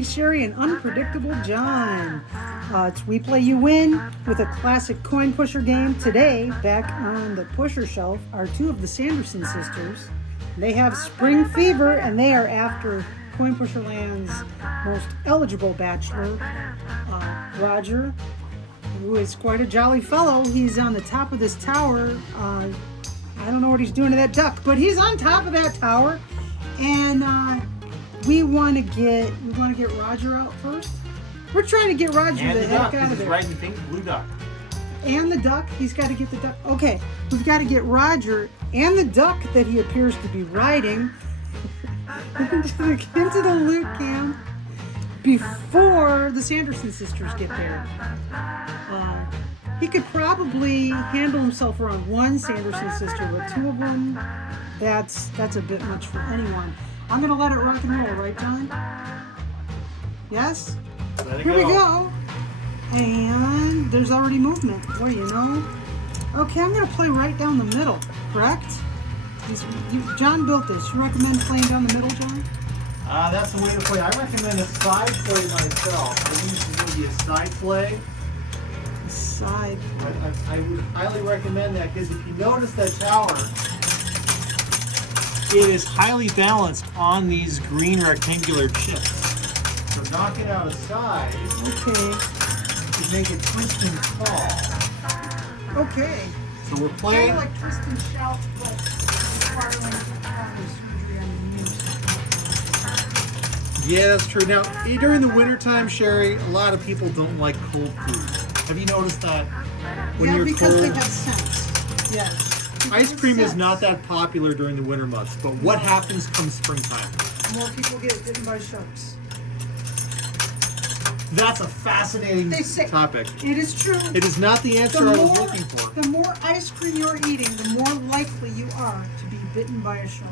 lively Sherry and unpredictable John. It's We Play You Win with a classic coin pusher game. Today, back on the pusher shelf, are two of the Sanderson sisters. They have spring fever, and they are after Coin Pusher Land's most eligible bachelor, Roger, who is quite a jolly fellow. He's on the top of this tower. I don't know what he's doing to that duck, but he's on top of that tower, and we want to get Roger out first. We're trying to get Roger and the heck out of there. He's riding the pink blue duck. And the duck, he's got to get the duck. Okay, we've got to get Roger and the duck that he appears to be riding into the loot camp before the Sanderson sisters get there. He could probably handle himself around one Sanderson sister, but two of them, that's a bit much for anyone. I'm going to let it rock and roll, right, John? Yes? Here we go. And there's already movement. What do you know? Okay, I'm going to play right down the middle, correct? John built this. You recommend playing down the middle, John? That's the way to play. I recommend a side play myself. I think this is going to be a side play. Side. I would highly recommend that because if you notice that tower, it is highly balanced on these green rectangular chips. So knock it out aside. Okay. To make it twist and fall. Okay. So we're playing. Kind of like twist and shout, but requiring surgery on the knees. Yeah, that's true. Now, during the wintertime, Sherry, a lot of people don't like cold food. Have you noticed that? When you're because cold, they have sense. Yes. ice cream is not that popular during the winter months, but what happens come springtime? More people get bitten by sharks. That's a fascinating topic. It is true. It is not the answer I was looking for. The more ice cream you're eating, the more likely you are to be bitten by a shark.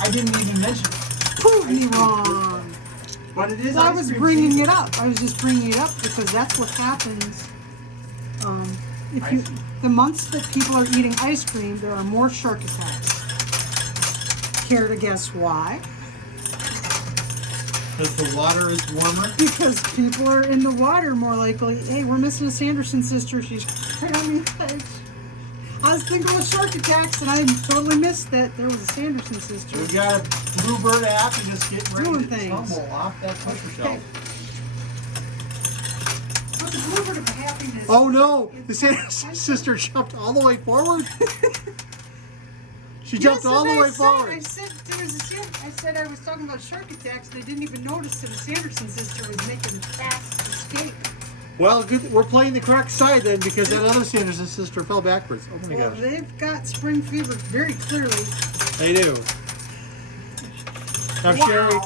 I didn't even mention it. Prove me wrong. But it is I ice was cream bringing season. it up. I was just bringing it up because that's what happens. The months that people are eating ice cream, there are more shark attacks. Care to guess why? Because the water is warmer. Because people are in the water more likely. Hey, we're missing a Sanderson sister. She's right on the edge. I was thinking of shark attacks, and I totally missed that there was a Sanderson sister. We got a bluebird app and just get ready Doing to things. tumble off that pusher shelf. But the bluebird of happiness. Oh no! The Sanderson sister jumped all the way forward. She jumped all the way forward. I said I was talking about shark attacks, and I didn't even notice that the Sanderson sister was making fast escape. Well, good. We're playing the correct side then, because that other Sanderson sister fell backwards. Oh my gosh. They've got spring fever very clearly. They do. Now, Wow. Sherry,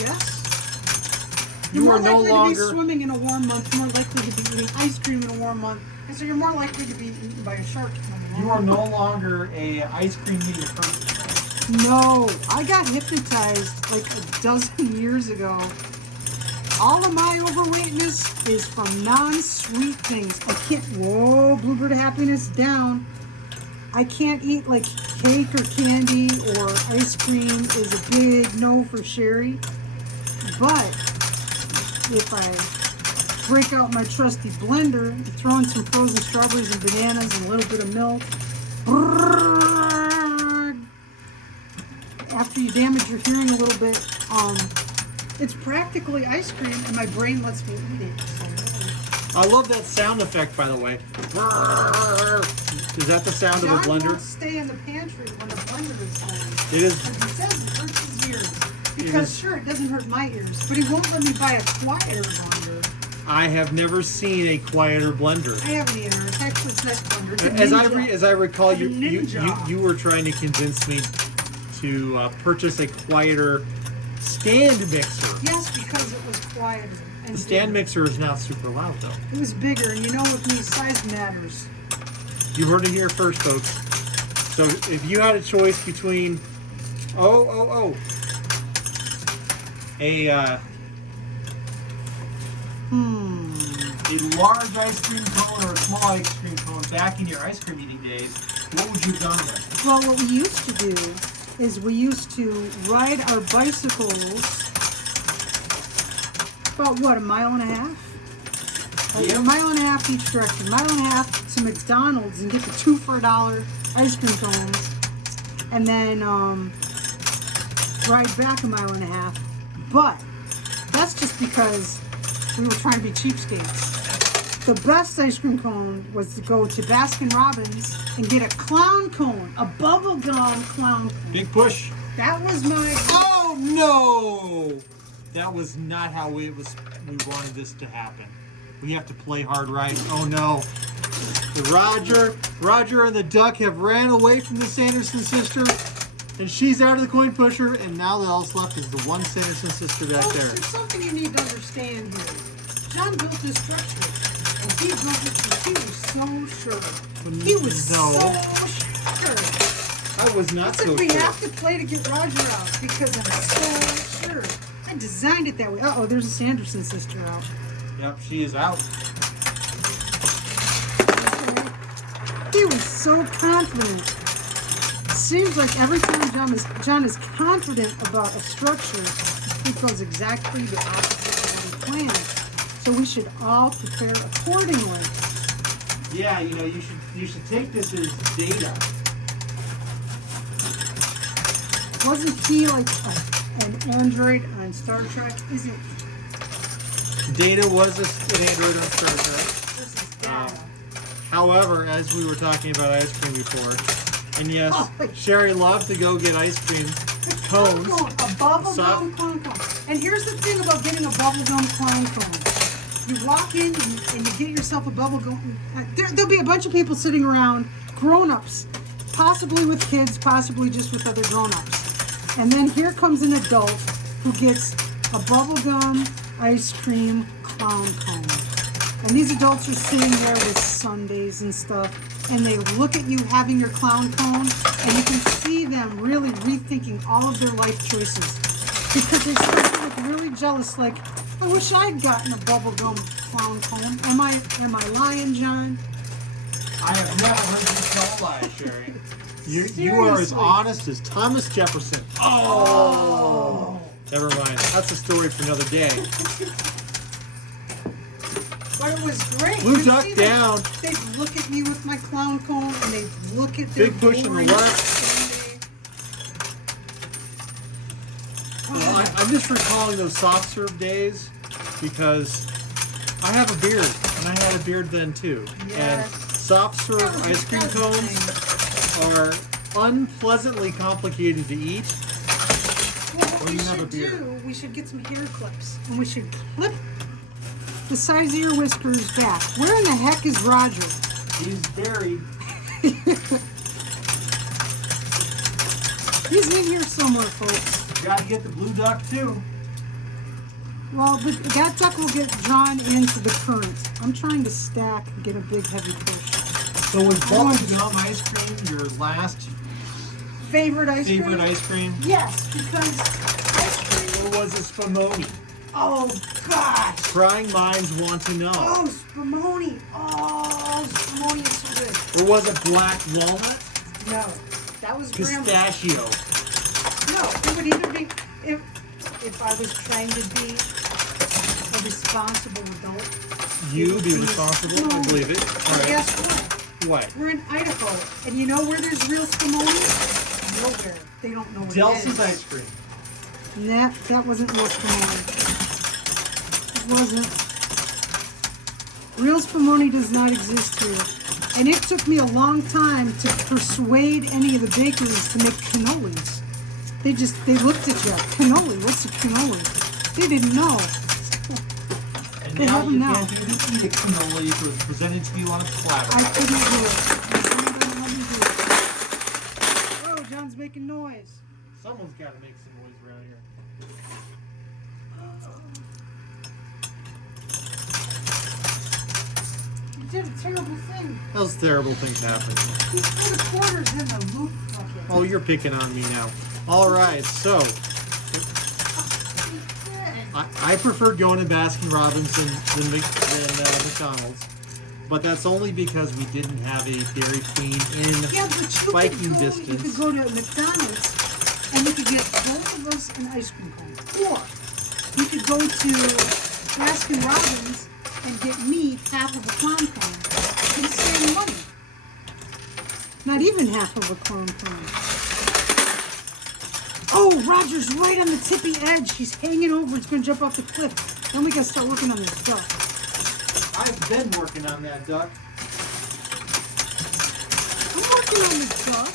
Yes. you are You're no more likely longer. to be swimming in a warm month, more likely to be eating ice cream in a warm month, and so you're more likely to be eaten by a shark. You are no longer a ice cream eating person. No, I got hypnotized like a dozen years ago. All of my overweightness is from non-sweet things. I can't. Whoa, bluebird of happiness down. I can't eat like cake or candy or ice cream is a big no for Sherry. But if I break out my trusty blender, throw in some frozen strawberries and bananas and a little bit of milk. After you damage your hearing a little bit, it's practically ice cream, and my brain lets me eat it. I love that sound effect, by the way. Is that the sound of a John blender? won't stay in the pantry when the blender is on. It is. Because he says it hurts his ears. Because sure, it doesn't hurt my ears, but he won't let me buy a quieter blender. I have never seen a quieter blender. I haven't either. It's actually a nice blender. It's a As I recall, It's a you ninja. were trying to convince me to purchase a quieter stand mixer. Yes, because it was quieter. And The stand bigger. mixer is not super loud though. It was bigger, and you know with me, size matters. You heard it here first, folks. So if you had a choice between a large ice cream cone or a small ice cream cone back in your ice cream eating days, what would you have done with? Well, what we used to do is we used to ride our bicycles about, what, a mile and a half? Yeah. A mile and a half each direction. A mile and a half to McDonald's and get the 2 for $1 ice cream cones. And then ride back a mile and a half. But that's just because we were trying to be cheapskates. The best ice cream cone was to go to Baskin Robbins and get a clown cone, a bubblegum clown cone. Big push. That was my... Oh no! That was not how we wanted this to happen. We have to play hard right. Oh no. The Roger and the duck have ran away from the Sanderson sister, and she's out of the coin pusher, and now all that's left is the one Sanderson sister back there. There's something you need to understand here. John built this structure, and he built it because he was so sure. He was so sure. I was not I said, so we sure. have to play to get Roger out because I'm so sure. I designed it that way. Uh-oh, there's a Sanderson sister out. Yep, she is out. He was so confident. Seems like every time John is confident about a structure, he goes exactly the opposite of what he plans. So we should all prepare accordingly. Yeah, you should take this as data. Wasn't he like an android on Star Trek? Isn't Data was an android on Star Trek. this is data? However, as we were talking about ice cream before, and yes, Sherry loved to go get ice cream cones. A bubblegum Soft- clown cone. And here's the thing about getting a bubblegum clown cone. You walk in and you get yourself a bubblegum. There'll be a bunch of people sitting around, grown-ups, possibly with kids, possibly just with other grown-ups. And then here comes an adult who gets a bubblegum ice cream clown cone. And these adults are sitting there with sundaes and stuff, and they look at you having your clown cone, and you can see them really rethinking all of their life choices. Because they start to look really jealous, like, I wish I'd gotten a bubblegum clown cone. Am I lying, John? I have never heard you tell a lie, Sherry. You are as Seriously. honest as Thomas Jefferson. Oh! Never mind. That's a story for another day. But it was great. Blue You duck see them? down. They'd look at me with my clown cone, and they'd look at Big push on the boring left. sundae. Well, I'm just recalling those soft serve days because I have a beard, and I had a beard then too. And Yes. soft serve That was ice cream the cones thing. are unpleasantly complicated to eat. Well, what When we you have a should beard. do, we should get some hair clips, and we should clip the size of your whiskers back. Where in the heck is Roger? He's buried. He's in here somewhere, folks. Got to get the blue duck too. Well, but that duck will get John into the current. I'm trying to stack and get a big heavy push. So was bubblegum ice cream your last Favorite ice cream? favorite ice cream, Yes, because ice cream. or was it spumoni? Oh gosh. Prying minds want to know. Oh, spumoni. Oh, spumoni is so good. Or was it black walnut? No, that was grandma. Pistachio. No, it would either be if I was trying to be a responsible adult. You would be be- responsible. I No. believe it. All But right. guess what? What? We're in Idaho, and you know where there's real spumoni? Nowhere. They don't know what it Delson's is. ice cream. Nah, that wasn't real spumoni. It wasn't. Real spumoni does not exist here. And it took me a long time to persuade any of the bakeries to make cannolis. They looked at you. Cannoli, what's a cannoli? They didn't know. And They now have them you now. can't even eat a cannoli if it was presented to you on a platter. I couldn't do it. Somebody let me do it. Oh, John's making noise. Someone's got to make some noise around here. You did a terrible thing. Those terrible things happen. You threw the quarters in the loot bucket. Oh, you're picking on me now. All right, so I prefer going to Baskin Robbins than McDonald's, but that's only because we didn't have a Dairy Queen in Yeah, but you spiking could go, distance. You could go to McDonald's and we could get both of us an ice cream cone. Or we could go to Baskin Robbins and get me half of a clown cone for the same money. Not even half of a clown cone. Oh, Roger's right on the tippy edge. He's hanging over. It's going to jump off the cliff. Then we got to start working on this duck. I've been working on that duck. I'm working on this duck.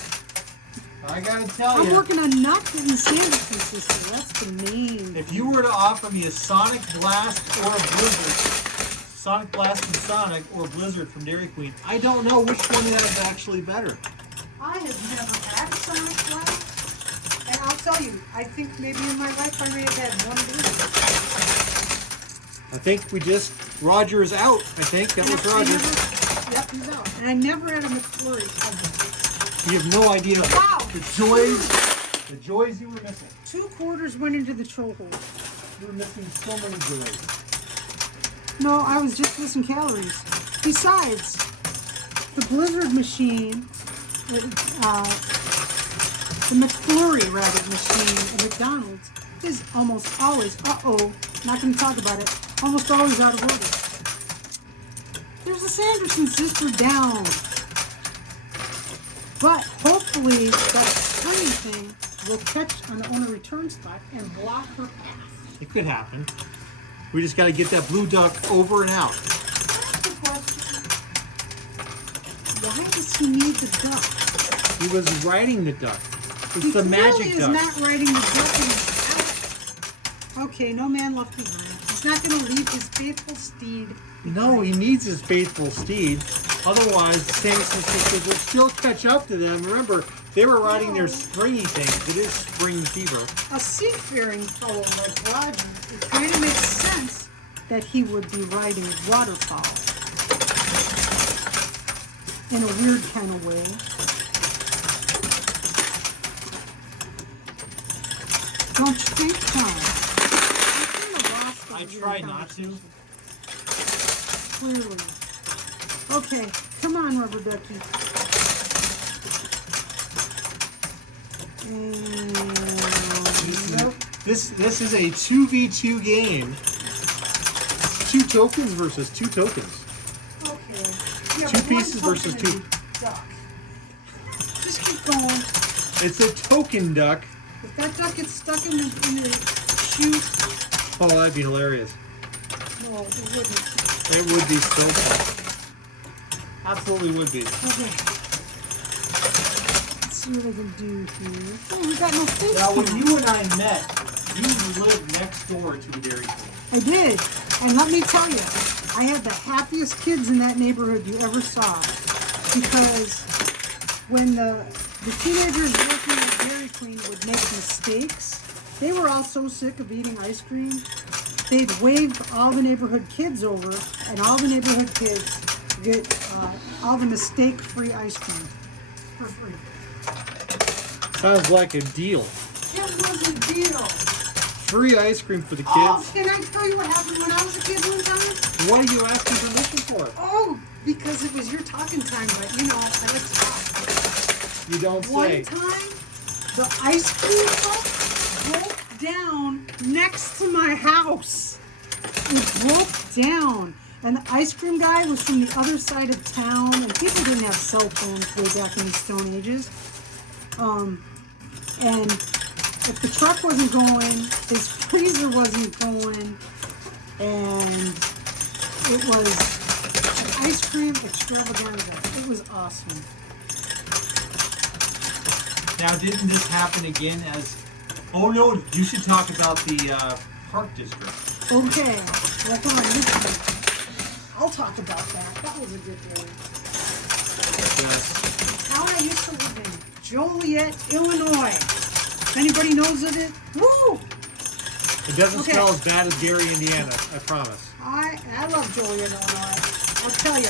I gotta tell I'm you. working on not getting Sanderson sister. That's the main. If you were to offer me a Sonic Blast or a Blizzard, Sonic Blast from Sonic or Blizzard from Dairy Queen, I don't know which one of that is actually better. I have never had a Sonic Blast. And I'll tell you, I think maybe in my life I may have had one Blizzard. I think Roger is out. I think that was Roger. Yep, he's out. And I never had a McFlurry ever. You have no idea Wow. the joys you were missing. 2 quarters went into the chokehold. You were missing so many joys. No, I was just missing calories. Besides, the Blizzard machine, the McFlurry machine at McDonald's is almost always, not going to talk about it, almost always out of order. There's a Sanderson sister down. But hopefully that springy thing will catch on the owner return spot and block her path. It could happen. We just got to get that blue duck over and out. That's the question. Why does he need the duck? He was riding the duck. It's He the magic clearly duck. is not riding the duck in his house. Okay, no man left behind. He's not going to leave his faithful steed. No, he needs his faithful steed. Otherwise, the Sanderson sisters will still catch up to them. Remember, they were riding their springy things. It is spring fever. A seafaring fellow like Roger, it kind of makes sense that he would be riding waterfowl. In a weird kind of way. Don't you think, Tom? I try not to. Clearly. Okay, come on, rubber ducky. Nope. This is a 2v2 game. 2 tokens versus 2 tokens. Okay. Yeah, 2 but pieces one versus token 2. Duck. Just keep going. It's a token duck. If that duck gets stuck in the chute, Oh, that'd be hilarious. no, it wouldn't. It would be so fun. Absolutely would be. Okay. Let's see what I can do here. Oh, we got no face Now, when cam. you and I met, you lived next door to a Dairy Queen. I did. And let me tell you, I had the happiest kids in that neighborhood you ever saw. Because when the teenagers working at Dairy Queen would make mistakes, they were all so sick of eating ice cream, they'd wave all the neighborhood kids over, and all the neighborhood kids get all the mistake-free ice cream for free. Sounds like a deal. It was a deal. Free ice cream for the kids. Oh, can I tell you what happened when I was a kid one time? What are you asking permission for? Oh, because it was your talking time, but you know, I like to talk. You don't One say. time, the ice cream truck broke down next to my house. It broke down. And the ice cream guy was from the other side of town, and people didn't have cell phones way back in the Stone Ages. And if the truck wasn't going, his freezer wasn't going, and it was an ice cream extravaganza. It was awesome. Now, didn't this happen again as... Oh, no, you should talk about the Park District. Okay, like on YouTube. I'll talk about that. That was a good day. Yes. Town I used to live in, Joliet, Illinois. Anybody knows of it? Woo! It doesn't Okay. smell as bad as Gary, Indiana, I promise. I love Joliet, Illinois. I'll tell you,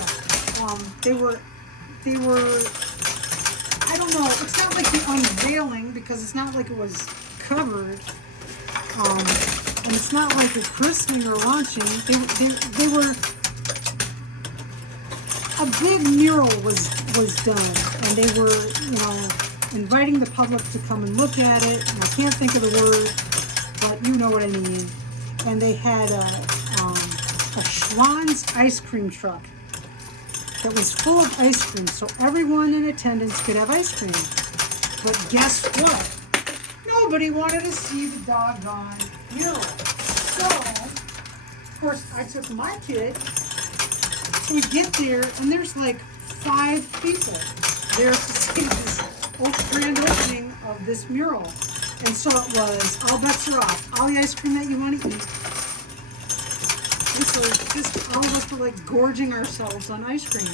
they were, I don't know, it's not like the unveiling because it's not like it was covered, and it's not like a christening or launching. They were, a big mural was done, and they were, inviting the public to come and look at it. And I can't think of the word, but you know what I mean. And they had a Schwann's ice cream truck that was full of ice cream, so everyone in attendance could have ice cream. But guess what? Nobody wanted to see the doggone mural. So, of course, I took my kid. So we get there, and there's like 5 people there to see this grand opening of this mural. And so it was, all bets are off. All the ice cream that you want to eat. And so just all of us were like gorging ourselves on ice cream.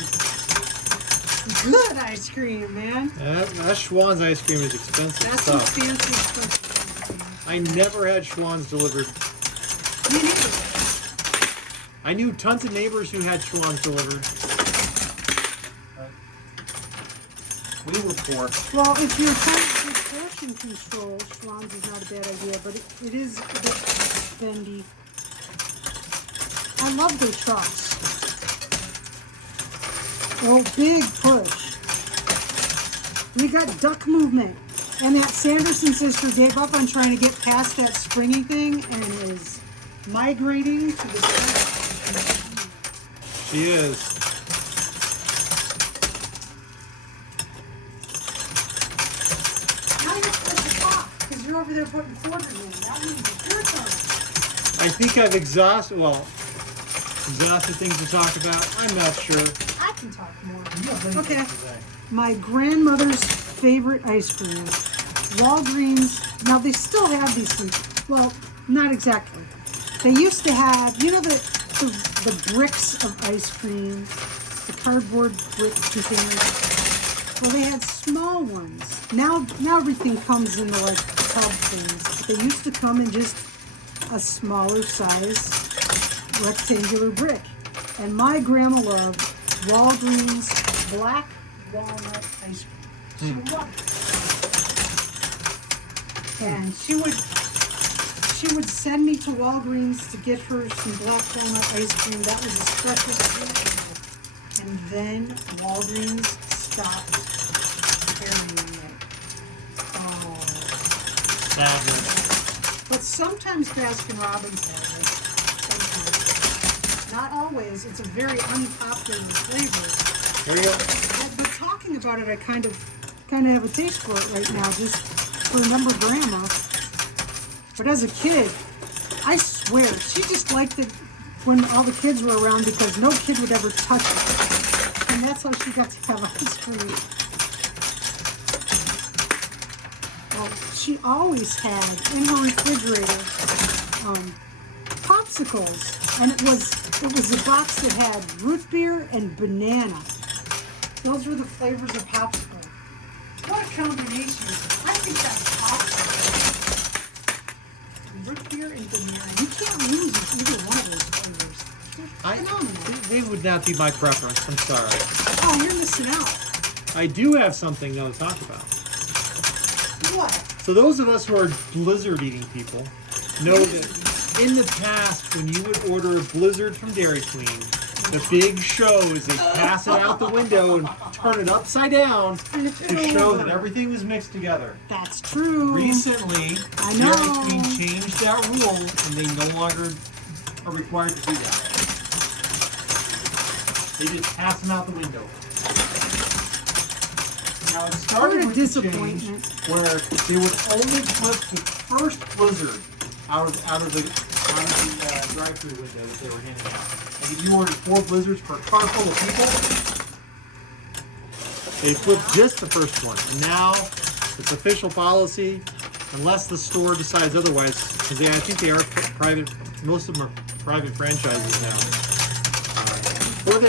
Good ice cream, man. That Schwann's ice cream is expensive That's some stuff. fancy stuff. I never had Schwann's delivered. Me neither. I knew tons of neighbors who had Schwann's delivered. We were poor. Well, if you're trying to get portion control, Schwann's is not a bad idea, but it is a bit spendy. I love their trucks. Oh, big push. We got duck movement. And that Sanderson sister gave up on trying to get past that springy thing and is migrating to the side. She is. Now you're supposed to talk because you're over there putting quarters in. That means it's your turn. I think I've exhausted things to talk about. I'm not sure. I can talk more. Okay. My grandmother's favorite ice cream, Walgreens. Now they still have these things. Well, not exactly. They used to have, you know, the bricks of ice cream, the cardboard brick containers. Well, they had small ones. Now everything comes in the like tub things. But they used to come in just a smaller size rectangular brick. And my grandma loved Walgreens black walnut ice cream. She loved it. And she would send me to Walgreens to get her some black walnut ice cream. That was a special treat. And then Walgreens stopped carrying it. Oh. Sadness. But sometimes Baskin Robbins has it. Sometimes. Not always. It's a very unpopular flavor. There you go. But talking about it, I kind of have a taste for it right now, just for remember Grandma. But as a kid, I swear, she just liked it when all the kids were around because no kid would ever touch it. And that's how she got to have ice cream. Well, she always had in her refrigerator popsicles. And it was a box that had root beer and banana. Those were the flavors of popsicle. What a combination. I think that's awesome. Root beer and banana. You can't lose either one of those flavors. They're phenomenal. They would not be my preference. I'm sorry. Oh, you're missing out. I do have something though to talk about. What? So those of us who are blizzard eating people know that in the past, when you would order a blizzard from Dairy Queen, the big show is they pass it out the window and turn it upside down to show that everything was mixed together. That's true. Recently, I know. Dairy Queen changed that rule, and they no longer are required to do that. They just pass them out the window. Now it started What a with the disappointment. change where they would only put the first blizzard out of the drive-through window that they were handing out. And if you ordered 4 blizzards per car full of people, they flipped just the first one. And now it's official policy, unless the store decides otherwise, because I think they are private. Most of them are private franchises now. Or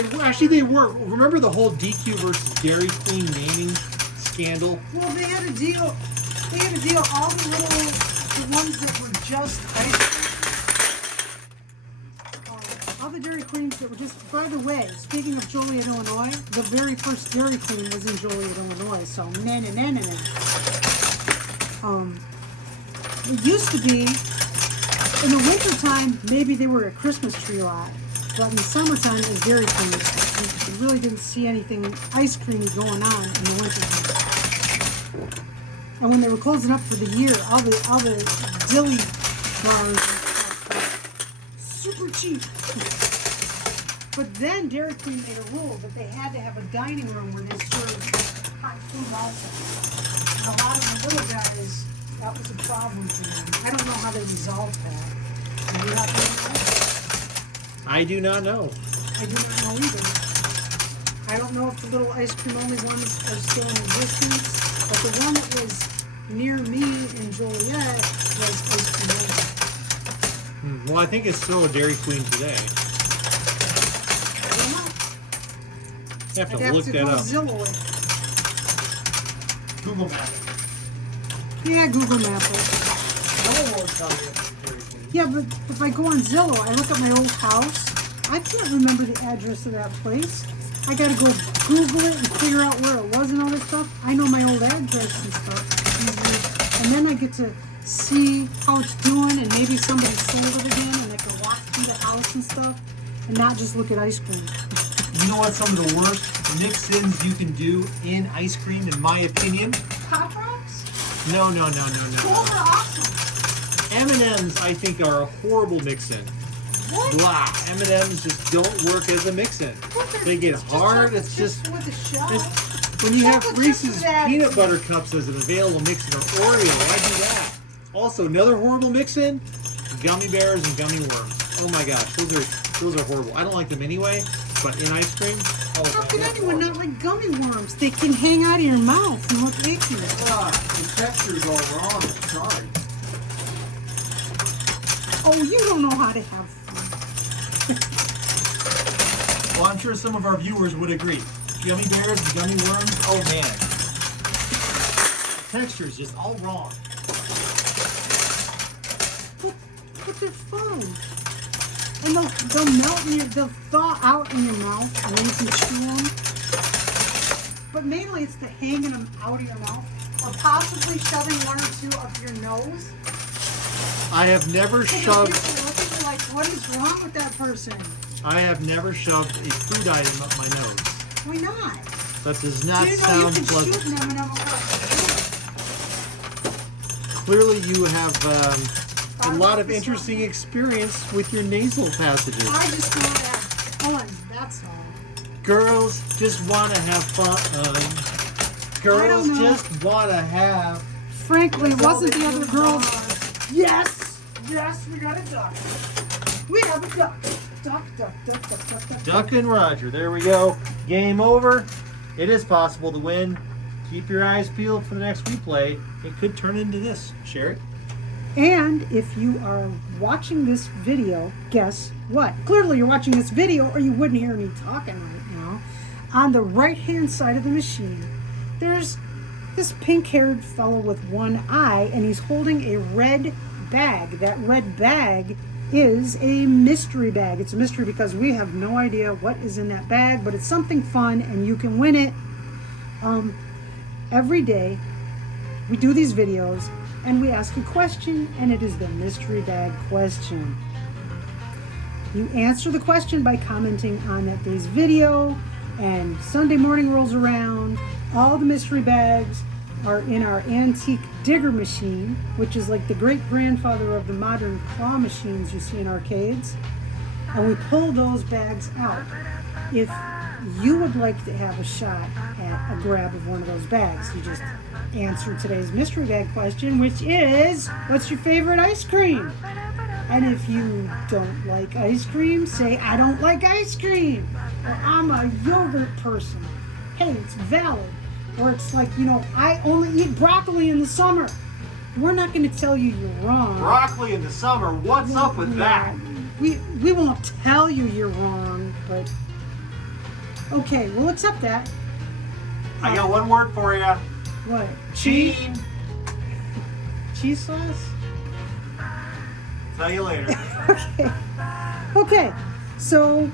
they were. Remember the whole DQ versus Dairy Queen naming scandal? Well, they had a deal. All the ones that were just ice cream. All the Dairy Queens that were just, by the way, speaking of Joliet, Illinois, the very first Dairy Queen was in Joliet, Illinois, so it used to be, in the wintertime, maybe they were a Christmas tree lot, but in the summertime, it was Dairy Queen. You really didn't see anything ice creamy going on in the wintertime. And when they were closing up for the year, all the dilly bars were super cheap. But then Dairy Queen made a rule that they had to have a dining room where they served hot food also. And a lot of the little guys, that was a problem for them. I don't know how they resolved that. Do you happen to know? I do not know. I do not know either. I don't know if the little ice cream only ones are still in existence, but the one that was near me in Joliet was ice cream only. Well, I think it's still a Dairy Queen today. I don't know. You have I'd to look to that go up. Zillow it. Google Map. Yeah, Google Map it. Zillow won't tell you it's Dairy Queen. Yeah, but if I go on Zillow, I look at my old house, I can't remember the address of that place. I gotta go Google it and figure out where it was and all that stuff. I know my old address and stuff. And then I get to see how it's doing, and maybe somebody sold it again, and I can walk through the house and stuff, and not just look at ice cream. You know what some of the worst mix-ins you can do in ice cream, in my opinion? Pop Rocks? No. Those are awesome. M&Ms, I think, are a horrible mix-in. What? Blah. M&Ms just don't work as a mix-in. They get hard. It's just with a shell. when you have Chocolate Reese's chip that. peanut butter cups as an available mix-in, or Oreo, I do that. Also, another horrible mix-in: gummy bears and gummy worms. Oh my gosh, those are horrible. I don't like them anyway, but in ice cream, How can anyone not like gummy worms? They can hang out of your mouth and look icky. the texture's all wrong. Sorry. Oh, you don't know how to have fun. Well, I'm sure some of our viewers would agree. Gummy bears and gummy worms, oh man. The texture's just all wrong. But they're fun. And they'll melt in they'll thaw out in your mouth, and then you can chew them. But mainly it's the hanging them out of your mouth, or possibly shoving one or two up your nose. I have never shoved. People look at you like, what is wrong with that person? I have never shoved a food item up my nose. Why not? That does not Do you know sound you can pleasant. shoot them and have Clearly, you have a lot of interesting experience with your nasal passages. I just want to have fun, that's all. Girls just want to have fun. Girls know. just want to have. Frankly, it That's all wasn't they the other do. girls. Yes! Yes, we got a duck. We have a duck. Duck, duck, duck, duck, duck, duck. Duck and Roger. There we go. Game over. It is possible to win. Keep your eyes peeled for the next replay. It could turn into this. Share it. And if you are watching this video, guess what? Clearly you're watching this video or you wouldn't hear me talking right now. On the right-hand side of the machine, there's this pink-haired fellow with one eye, and he's holding a red bag. That red bag is a mystery bag. It's a mystery because we have no idea what is in that bag, but it's something fun and you can win it. Every day we do these videos and we ask a question, and it is the mystery bag question. You answer the question by commenting on that day's video, and Sunday morning rolls around. All the mystery bags are in our antique digger machine, which is like the great-grandfather of the modern claw machines you see in arcades. And we pull those bags out. If you would like to have a shot at a grab of one of those bags, you just answer today's mystery bag question, which is, what's your favorite ice cream? And if you don't like ice cream, say, I don't like ice cream, or I'm a yogurt person. Hey, it's valid. Or it's like, I only eat broccoli in the summer. We're not going to tell you you're wrong. Broccoli in the summer. What's up with that? We won't tell you you're wrong, but okay, we'll accept that. I got one word for you. What? Cheating. Cheese sauce? Tell you later. Okay, so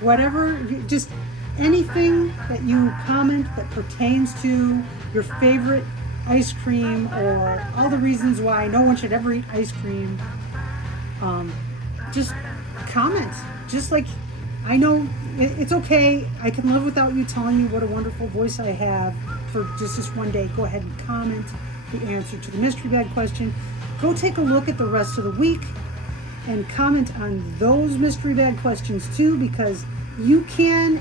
whatever, just anything that you comment that pertains to your favorite ice cream or all the reasons why no one should ever eat ice cream, just comment. Just like I know it's okay. I can live without you telling you what a wonderful voice I have for just this one day. Go ahead and comment the answer to the mystery bag question. Go take a look at the rest of the week and comment on those mystery bag questions too, because you can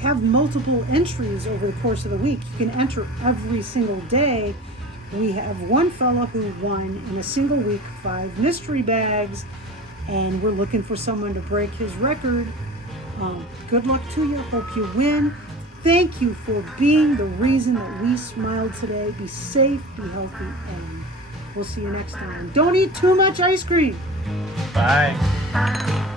have multiple entries over the course of the week. You can enter every single day. We have one fella who won in a single week 5 mystery bags, and we're looking for someone to break his record. Good luck to you. Hope you win. Thank you for being the reason that we smiled today. Be safe, be healthy, and we'll see you next time. Don't eat too much ice cream. Bye.